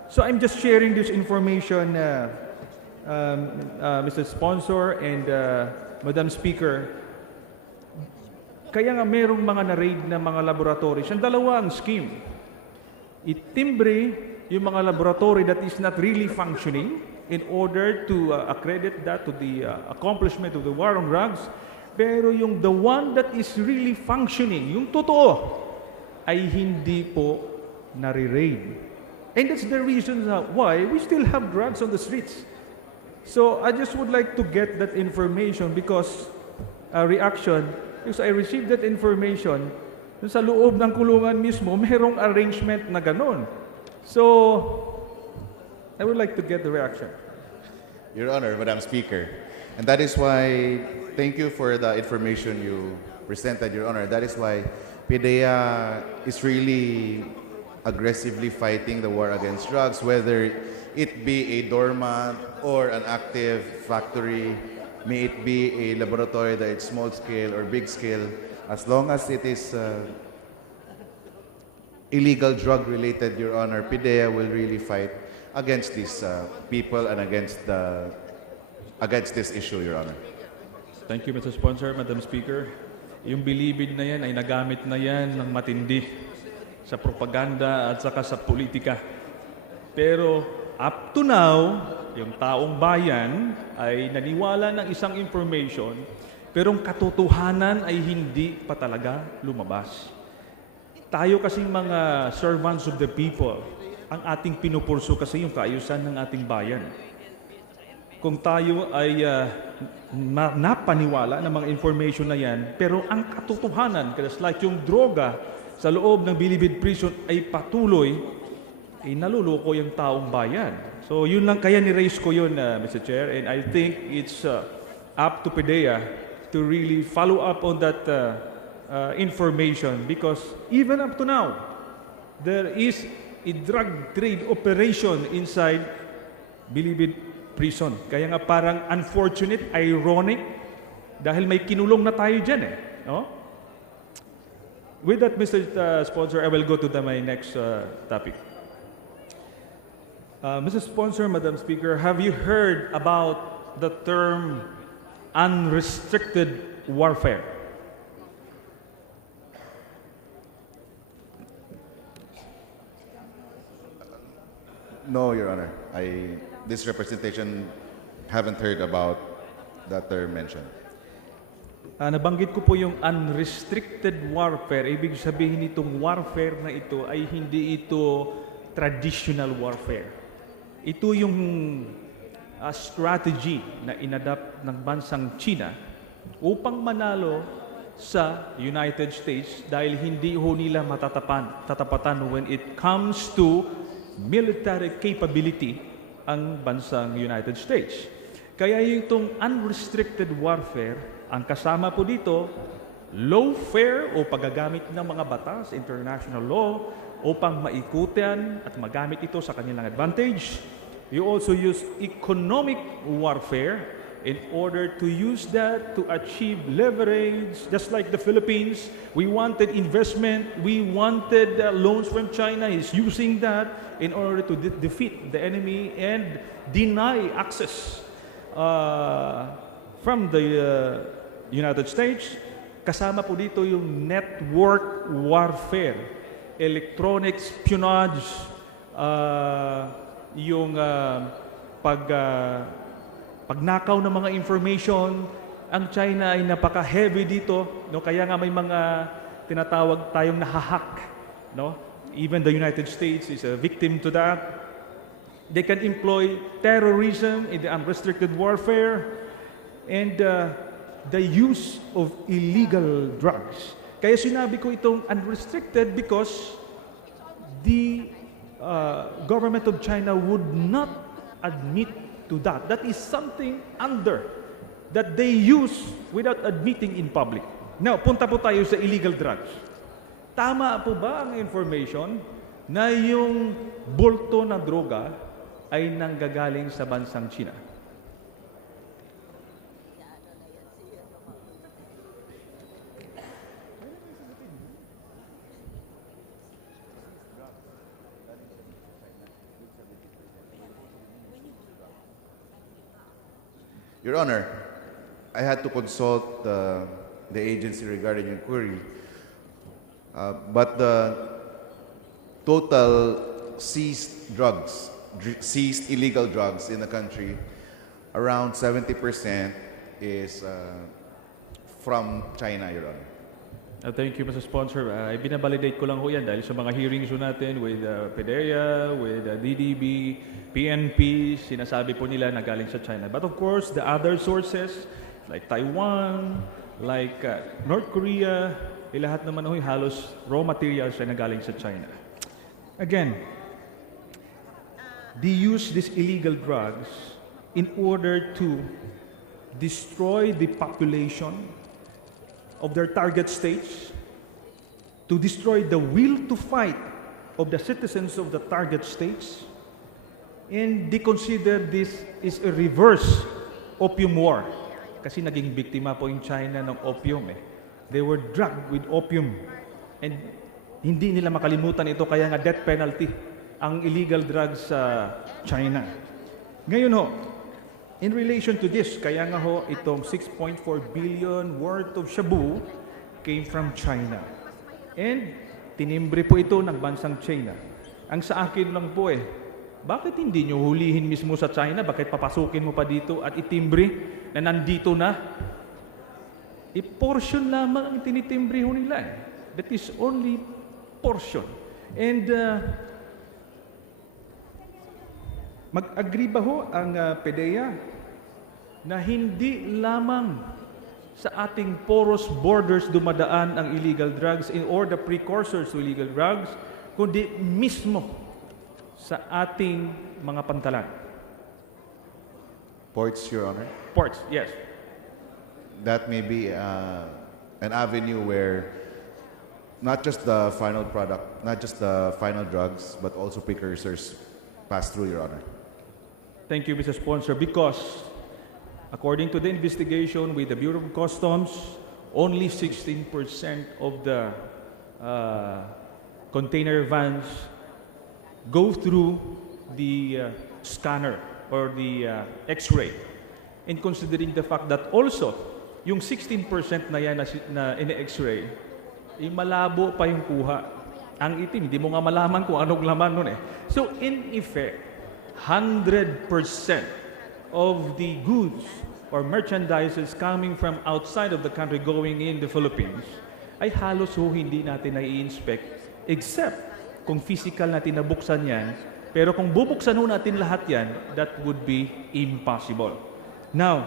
So I'm just sharing this information, Mr. Sponsor and Madam Speaker. Kaya nga merong mga na-raid na mga laboratories. Ang dalawa ang scheme. Itimbre yung mga laboratory that is not really functioning in order to accredit that to the accomplishment of the war on drugs. Pero yung the one that is really functioning, yung totoo, ay hindi po nare-raid. And that's the reason why we still have drugs on the streets. So I just would like to get that information because reaction, because I received that information, sa loob ng kulungan mismo, merong arrangement na ganon. So, I would like to get the reaction. Your Honor, Madam Speaker, and that is why, thank you for the information you presented, Your Honor. That is why PDEA is really aggressively fighting the war against drugs, whether it be a dormant or an active factory, may it be a laboratory that is small scale or big scale, as long as it is illegal drug related, Your Honor, PDEA will really fight against these people and against this issue, Your Honor. Thank you, Mr. Sponsor, Madam Speaker. Yung bilibid na yan ay nagamit na yan ng matindi sa propaganda at saka sa politika. Pero up to now, yung taong bayan ay naniwala ng isang information, pero ang katotohanan ay hindi pa talaga lumabas. Tayo kasing mga servants of the people, ang ating pinupurso kasi yung kaayusan ng ating bayan. Kung tayo ay napaniwala ng mga information na yan, pero ang katotohanan, just like yung droga sa loob ng Bilibid Prison ay patuloy, ay naluloko yung taong bayan. So yun lang, kaya ni-raise ko yun, Mr. Chair, and I think it's up to PDEA to really follow up on that information, because even up to now, there is a drug trade operation inside Bilibid Prison. Kaya nga parang unfortunate, ironic, dahil may kinulong na tayo dyan eh. No? With that, Mr. Sponsor, I will go to my next topic. Mr. Sponsor, Madam Speaker, have you heard about the term unrestricted warfare? No, Your Honor. This representation haven't heard about that term mentioned. Nabanggit ko po yung unrestricted warfare. Ibig sabihin itong warfare na ito ay hindi ito traditional warfare. Ito yung strategy na inadapt ng bansang China upang manalo sa United States dahil hindi ho nila tatapatan when it comes to military capability ang bansang United States. Kaya itong unrestricted warfare, ang kasama po dito, lawfare o paggagamit ng mga batas, international law, upang maikutan at magamit ito sa kanilang advantage. You also use economic warfare in order to use that to achieve leverage, just like the Philippines. We wanted investment, we wanted loans from China. Is using that in order to defeat the enemy and deny access from the United States. Kasama po dito yung network warfare, electronic espionage, yung pagnakaw ng mga information. Ang China ay napaka-heavy dito, no? Kaya nga may mga tinatawag tayong nahahack, no? Even the United States is a victim to that. They can employ terrorism in the unrestricted warfare and the use of illegal drugs. Kaya sinabi ko itong unrestricted because the government of China would not admit to that. That is something under that they use without admitting in public. Now, punta po tayo sa illegal drugs. Tama po ba ang information na yung bulto na droga ay nanggagaling sa bansang China? Your Honor, I had to consult the agency regarding your query, but the total seized illegal drugs in the country, around 70% is from China, Your Honor. Thank you, Mr. Sponsor. Binabalidate ko lang ho yan dahil sa mga hearings ho natin with PDEA, with DDB, PNP, sinasabi po nila na galing sa China. But of course, the other sources like Taiwan, like North Korea, lahat naman ho halos raw materials ay nagaling sa China. Again, they use these illegal drugs in order to destroy the population of their target states, to destroy the will to fight of the citizens of the target states, and they consider this is a reverse opium war. Kasi naging biktima po yung China ng opium eh. They were drugged with opium. And hindi nila makalimutan ito, kaya nga death penalty ang illegal drugs sa China. Ngayon ho, in relation to this, kaya nga ho, itong 6.4 billion worth of shabu came from China. And tinimbre po ito ng bansang China. Ang sa akin lang po bakit hindi nyo hulihin mismo sa China? Bakit papasukin mo pa dito at itimbre na nandito na? I-portion lamang ang tinitimbre ho nila. That is only portion. And mag-agree ba ho ang PDEA na hindi lamang sa ating porous borders dumadaan ang illegal drugs or the precursors to illegal drugs, kundi mismo sa ating mga pantalan? Ports, Your Honor. Ports, yes. That may be an avenue where not just the final product, not just the final drugs, but also precursors pass through, Your Honor. Thank you, Mr. Sponsor, because according to the investigation with the Bureau of Customs, only 16% of the container vans go through the scanner or the X-ray. And considering the fact that also, yung 16% na yan na in-X-ray, malabo pa yung kuha. Ang itim, hindi mo nga malaman kung anong laman nun eh. So in effect, 100% of the goods or merchandises coming from outside of the country going in the Philippines ay halos hindi natin nai-inspect except kung physical natin nabuksan yan. Pero kung bubuksan natin lahat yan, that would be impossible. Now,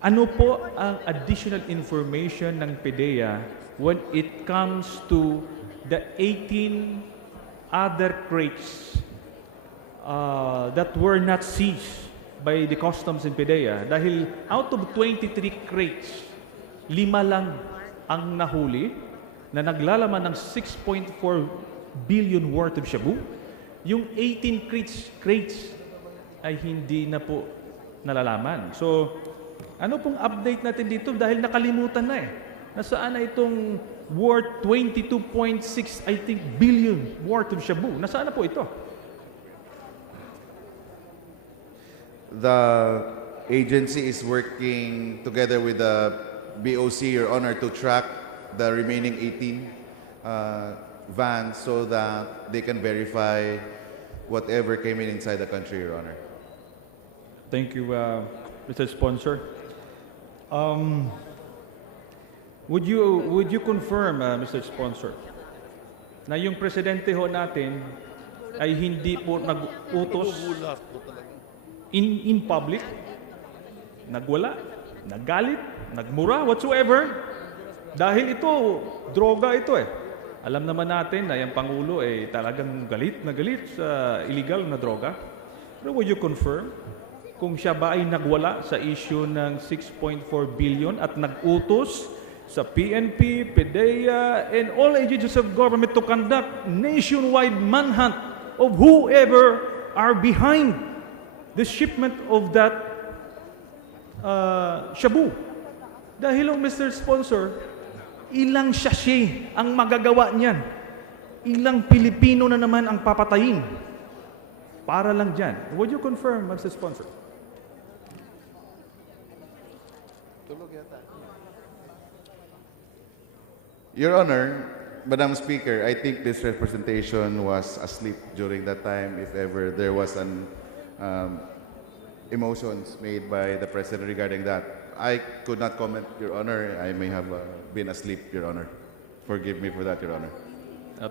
ano po ang additional information ng PDEA when it comes to the 18 other crates that were not seized by the customs in PDEA? Dahil out of 23 crates, 5 lang ang nahuli na naglalaman ng 6.4 billion worth of shabu. Yung 18 crates ay hindi na po nalalaman. So, ano pong update natin dito? Dahil nakalimutan na Nasaan na itong worth 22.6, I think, billion worth of shabu? Nasaan na po ito? The agency is working together with the BOC, Your Honor, to track the remaining 18 vans so that they can verify whatever came inside the country, Your Honor. Thank you, Mr. Sponsor. Would you confirm, Mr. Sponsor, na yung presidente ho natin ay hindi po nag-utos in public, nagwala, naggalit, nagmura, whatsoever. Dahil ito, droga ito eh. Alam naman natin na yung Pangulo ay talagang galit na galit sa illegal na droga. Pero would you confirm kung siya ba ay nagwala sa issue ng 6.4 billion at nag-utos sa PNP, PDEA, and all agencies of government to conduct nationwide manhunt of whoever are behind the shipment of that shabu? Dahil, Mr. Sponsor, ilang sachet ang magagawa niyan? Ilang Pilipino na naman ang papatayin? Para lang dyan. Would you confirm, Mr. Sponsor? Your Honor, Madam Speaker, I think this representation was asleep during that time, if ever there was an emotions made by the President regarding that. I could not comment, Your Honor. I may have been asleep, Your Honor. Forgive me for that, Your Honor.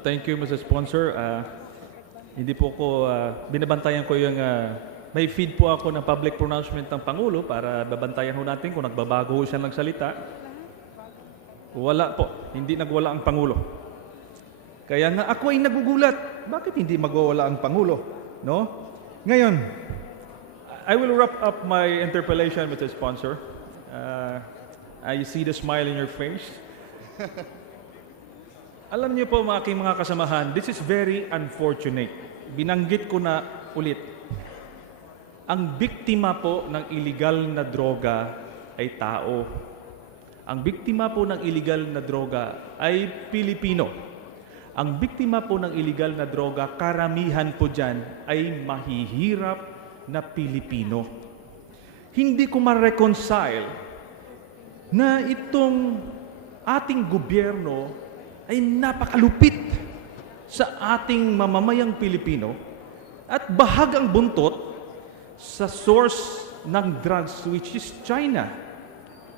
Thank you, Mr. Sponsor. Hindi po ko, binabantayan ko yung, may feed po ako ng public pronouncement ng Pangulo para babantayan ho natin kung nagbabago ho siya ng salita. Wala po. Hindi nagwala ang Pangulo. Kaya nga ako ay nagugulat. Bakit hindi magwawala ang Pangulo? No? Ngayon, I will wrap up my interpellation, Mr. Sponsor. I see the smile in your face. Alam niyo po mga aking mga kasamahan, this is very unfortunate. Binanggit ko na ulit. Ang biktima po ng illegal na droga ay tao. Ang biktima po ng illegal na droga ay Pilipino. Ang biktima po ng illegal na droga, karamihan po dyan ay mahihirap na Pilipino. Hindi ko ma-reconcile na itong ating gobyerno ay napakalupit sa ating mamamayang Pilipino at bahagang buntot sa source ng drugs, which is China.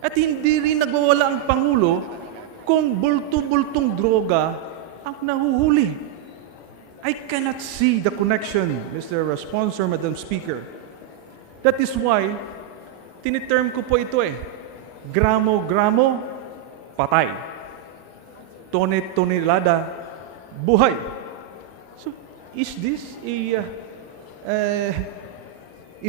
At hindi rin nagwawala ang Pangulo kung bulto-bultong droga ang nahuhuli. I cannot see the connection, Mr. Sponsor, Madam Speaker. That is why, tiniterm ko po ito eh. Gramo-gramo, patay. Tone-tonelada, buhay. So, is this a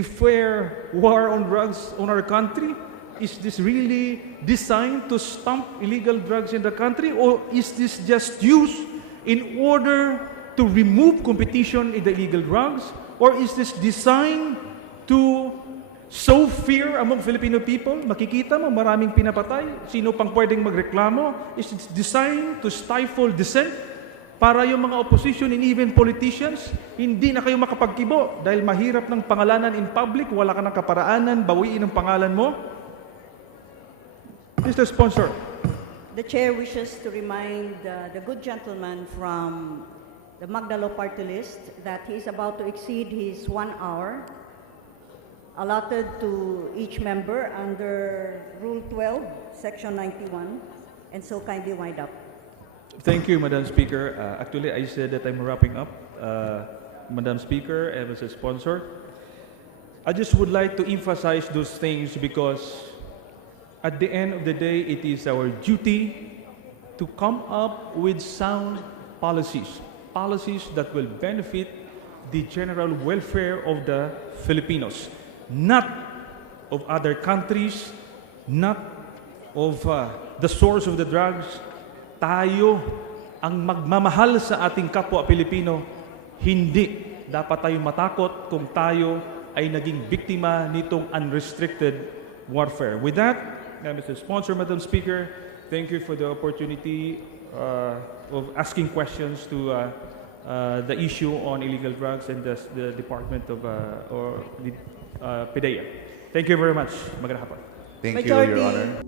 fair war on drugs on our country? Is this really designed to stomp illegal drugs in the country? Or is this just used in order to remove competition in the illegal drugs? Or is this designed to sow fear among Filipino people? Makikita mo, maraming pinapatay. Sino pang pwedeng magreklamo? Is it designed to stifle dissent? Para yung mga opposition and even politicians, hindi na kayo makapagkibo dahil mahirap ng pangalanan in public, wala ka ng kaparaanan, bawiin ang pangalan mo. Mr. Sponsor. The Chair wishes to remind the good gentleman from the Magdalo Party List that he is about to exceed his 1 hour allotted to each member under Rule 12, Section 91, and so kindly wind up. Thank you, Madam Speaker. Actually, I said that I'm wrapping up, Madam Speaker and Mr. Sponsor. I just would like to emphasize those things because at the end of the day, it is our duty to come up with sound policies, policies that will benefit the general welfare of the Filipinos, not of other countries, not of the source of the drugs. Tayo ang magmamahal sa ating kapwa Pilipino. Hindi dapat tayo matakot kung tayo ay naging biktima nitong unrestricted warfare. With that, Mr. Sponsor, Madam Speaker, thank you for the opportunity of asking questions to the issue on illegal drugs and the Department of or the PDEA. Thank you very much. Magandang hapon. Thank you, Your Honor.